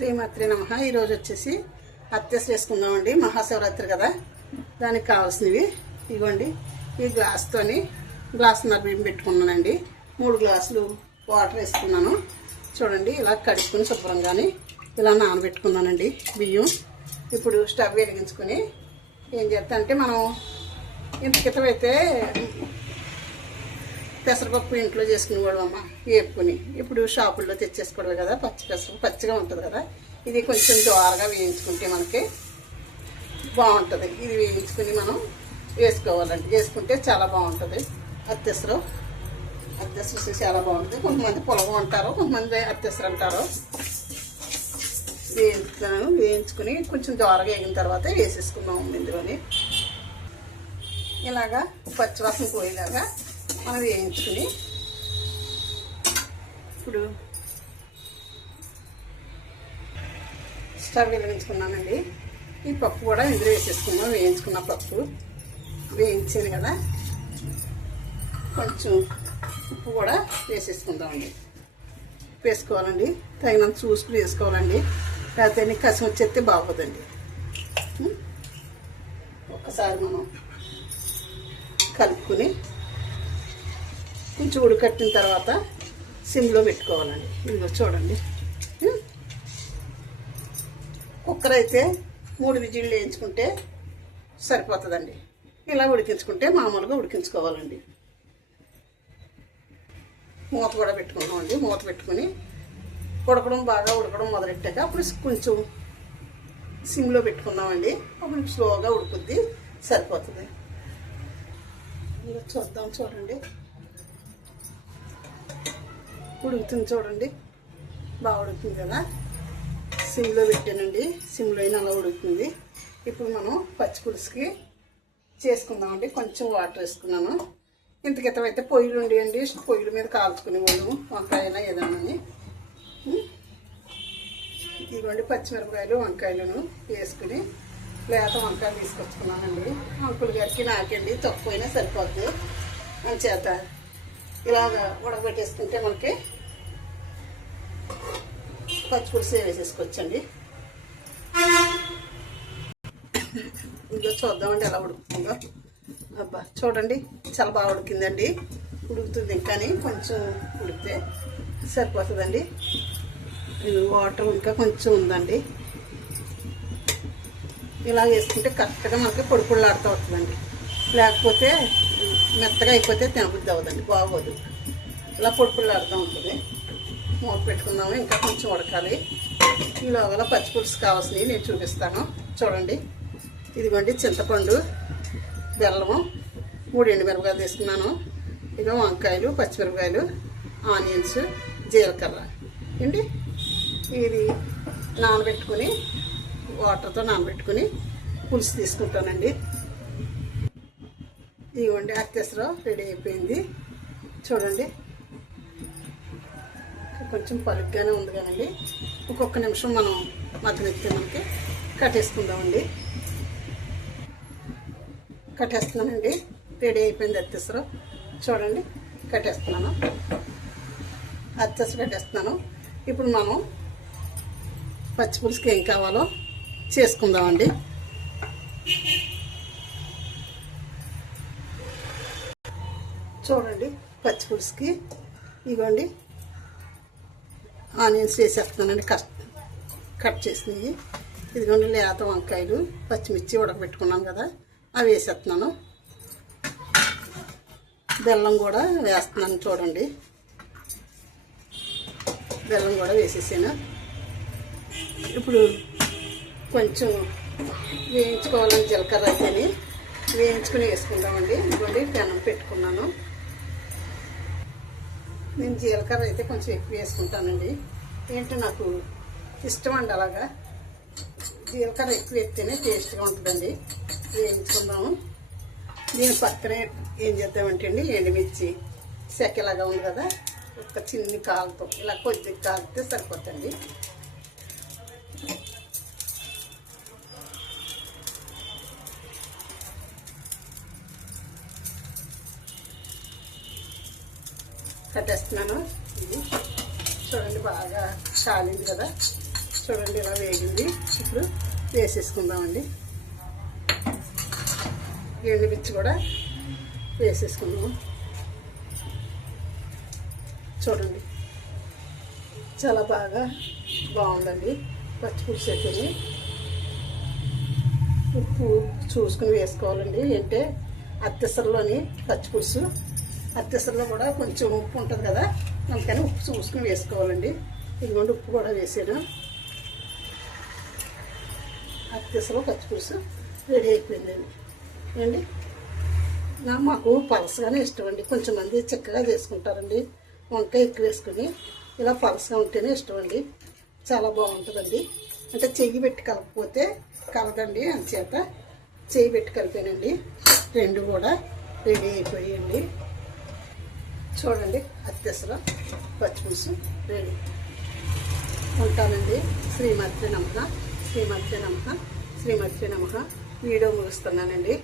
శ్రీమాత్రి నమః. ఈరోజు వచ్చేసి అత్యస చేసుకుందామండి. మహాశివరాత్రి కదా, దానికి కావాల్సినవి ఇవ్వండి. ఈ గ్లాస్తోని గ్లాసున్నర బియ్యం పెట్టుకున్నానండి. 3 గ్లాసులు వాటర్ వేసుకున్నాను. చూడండి, ఇలా కడుక్కుని శుభ్రంగాని ఇలా నానబెట్టుకున్నానండి బియ్యం. ఇప్పుడు స్టవ్ వెలిగించుకొని ఏం చేస్తా అంటే, మనం ఇంత క్రితం అయితే పెసరపప్పు ఇంట్లో చేసుకునేవాడు అమ్మ వేపుకొని. ఇప్పుడు షాపుల్లో తెచ్చేసుకోవడం కదా, పచ్చిగా ఉంటుంది కదా. ఇది కొంచెం దోరగా వేయించుకుంటే మనకి బాగుంటుంది. ఇది వేయించుకుని మనం వేసుకోవాలండి. వేసుకుంటే చాలా బాగుంటుంది. అత్యసరు చాలా బాగుంటుంది. కొంతమంది పులగం అంటారు, కొంతమంది అత్యసరు అంటారు. వేయించుకుని కొంచెం దోరగా వేగిన తర్వాత వేసేసుకున్నాము ఇందులోని. ఇలాగా పచ్చివాసన పోయేలాగా మనం వేయించుకుని ఇప్పుడు స్టవ్ వెలిగించుకున్నానండి. ఈ పప్పు కూడా ఇందులో వేసేసుకున్నాం. వేయించుకున్న పప్పు వేయించాను కదా, కొంచెం ఉప్పు కూడా వేసేసుకుందామండి. వేసుకోవాలండి, తగినంత చూసుకుని వేసుకోవాలండి. లేకపోతే నీకు కసం వచ్చేస్తే బాగోదండి. ఒక్కసారి మనం కలుపుకుని కొంచెం ఉడకట్టిన తర్వాత సిమ్లో పెట్టుకోవాలండి. ఇదిగో చూడండి, కుక్కర్ అయితే 3 విజిల్లు వేయించుకుంటే సరిపోతుందండి. ఇలా ఉడికించుకుంటే మామూలుగా ఉడికించుకోవాలండి. మూత కూడా పెట్టుకున్నామండి. మూత పెట్టుకుని బాగా ఉడకడం మొదలెట్టాక అప్పుడు కొంచెం సిమ్లో పెట్టుకున్నామండి. అప్పుడు స్లోగా ఉడుకుద్ది, సరిపోతుంది. ఇలా చూద్దాం, చూడండి ఉడుకుతుంది. చూడండి, బాగా ఉడుకుతుంది కదా. సిమ్లో పెట్టానండి. సిమ్లో అయినా అలా ఉడుకుతుంది. ఇప్పుడు మనం పచ్చి పులుసుకి చేసుకుందామండి. కొంచెం వాటర్ వేసుకున్నాను. ఇంతకితం అయితే పొయ్యిలు ఉండేయండి, పొయ్యిల మీద కాల్చుకునేవాళ్ళము వంకాయనా ఏదన్నా. ఇదిగోండి పచ్చిమిరపకాయలు వంకాయలను వేసుకుని లేత వంకాయలు తీసుకొచ్చుకున్నానండి. అంకుల్ గారికి నాకండి తక్కువైనా సరిపోద్ది అని చేత ఇలాగా ఉడకబెట్టేసుకుంటే మనకి పచ్చిపులుసు వేసేసుకోవచ్చండి. ఇంకా చూద్దామండి ఎలా ఉడుకుతుందో. అబ్బా చూడండి, చాలా బాగా ఉడికిందండి. ఉడుకుతుంది, ఇంకాని కొంచెం ఉడికితే సరిపోతుందండి. వాటర్ ఇంకా కొంచెం ఉందండి. ఇలా వేసుకుంటే కరెక్ట్గా మనకి పొడిలాడుతూ వస్తుందండి. లేకపోతే మెత్తగా అయిపోతే తినబుద్ధి అవ్వదండి, బాగోదు. ఇలా పొడిలాడుతూ ఉంటుంది. మూత పెట్టుకుందాము, ఇంకా కొంచెం ఉడకాలి. ఈలోగా పచ్చిపులుసు కావాల్సినవి నేను చూపిస్తాను. చూడండి, ఇదిగోండి చింతపండు, బెల్లము, 3 ఎండుమిరపకాయలు తీసుకున్నాను. ఇక వంకాయలు, పచ్చిమిరపకాయలు, ఆనియన్స్, జీలకర్ర ఏంటి ఇది నానబెట్టుకుని వాటర్తో నానబెట్టుకుని పులుసు తీసుకుంటానండి. ఇదిగోండి అత్యసరు రెడీ అయిపోయింది. చూడండి, కొంచెం పలుగ్గానే ఉంది కదండి. ఒక్కొక్క నిమిషం మనం మగ్గనెత్తే మనకి కట్టేసుకుందామండి. కట్టేస్తున్నానండి. రెడీ అయిపోయింది అత్యసరు. చూడండి, కట్టేస్తున్నాను. అత్యసరు కట్టేస్తున్నాను. ఇప్పుడు మనం పచ్చిపులుసుకి ఏం కావాలో చేసుకుందామండి. చూడండి, పచ్చిపులుసుకి ఇవ్వండి ఆనియన్స్ వేసేస్తున్నానండి. కట్ చేసినవి. ఇదిగోండి లేత వంకాయలు, పచ్చిమిర్చి ఉడకబెట్టుకున్నాను కదా, అవి వేసేస్తున్నాను. బెల్లం కూడా వేస్తున్నాను. చూడండి, బెల్లం కూడా వేసేసాను. ఇప్పుడు కొంచెం వేయించుకోవాలని జీలకర్ర అయితేని వేయించుకుని వేసుకుందామండి. ఇదిగోండి పెనం పెట్టుకున్నాను. నేను జీలకర్ర అయితే కొంచెం ఎక్కువ వేసుకుంటానండి. ఏంటో నాకు ఇష్టం అండి. అలాగా జీలకర్ర ఎక్కువ వేస్తేనే టేస్ట్గా ఉంటుందండి. వేయించుకుందాము. దీని పక్కనే ఏం చేద్దామంటే అండి, ఎండుమిర్చి సెక్కలాగా ఉంది కదా, ఒక చిన్న కాలుతో ఇలా కొద్దిగా కాలితే సరిపోతుంది. కట్టేస్తున్నాను. ఇది చూడండి, బాగా కాలింది కదా. చూడండి ఇలా వేగింది. ఇప్పుడు వేసేసుకుందామండి. ఎండుమిర్చి కూడా వేసేసుకుందాం. చూడండి చాలా బాగా బాగుందండి పచ్చిపులుసు అయితే. ఉప్పు చూసుకుని వేసుకోవాలండి. అంటే అత్తెసరలోని పచ్చిపులుసు, అత్తెసరలో కూడా కొంచెం ఉప్పు ఉంటుంది కదా, అందుకని ఉప్పు చూసుకుని వేసుకోవాలండి. ఇదిగోండి ఉప్పు కూడా వేసాను. అత్తెసరలో పచ్చిపులుసు రెడీ అయిపోయిందండి. ఏండి మాకు పలసగానే ఇష్టం అండి. కొంచెం మంది చిక్కగా చేసుకుంటారండి. వంకాయ ఎక్కువ వేసుకుని ఇలా పలసగా ఉంటేనే ఇష్టం అండి. చాలా బాగుంటుందండి. అంటే చెయ్యి పెట్టి కలపకపోతే కలదండి, అంచేత చెయ్యి పెట్టి కలిపానండి. రెండు కూడా రెడీ అయిపోయాయండి. చూడండి అత్తెసర పచ్చిపులుసు రెడీ. ఉంటానండి. శ్రీమాత్రే నమః, శ్రీమాత్రే నమః, శ్రీమాత్రే నమః. వీడియో ముగిస్తున్నానండి.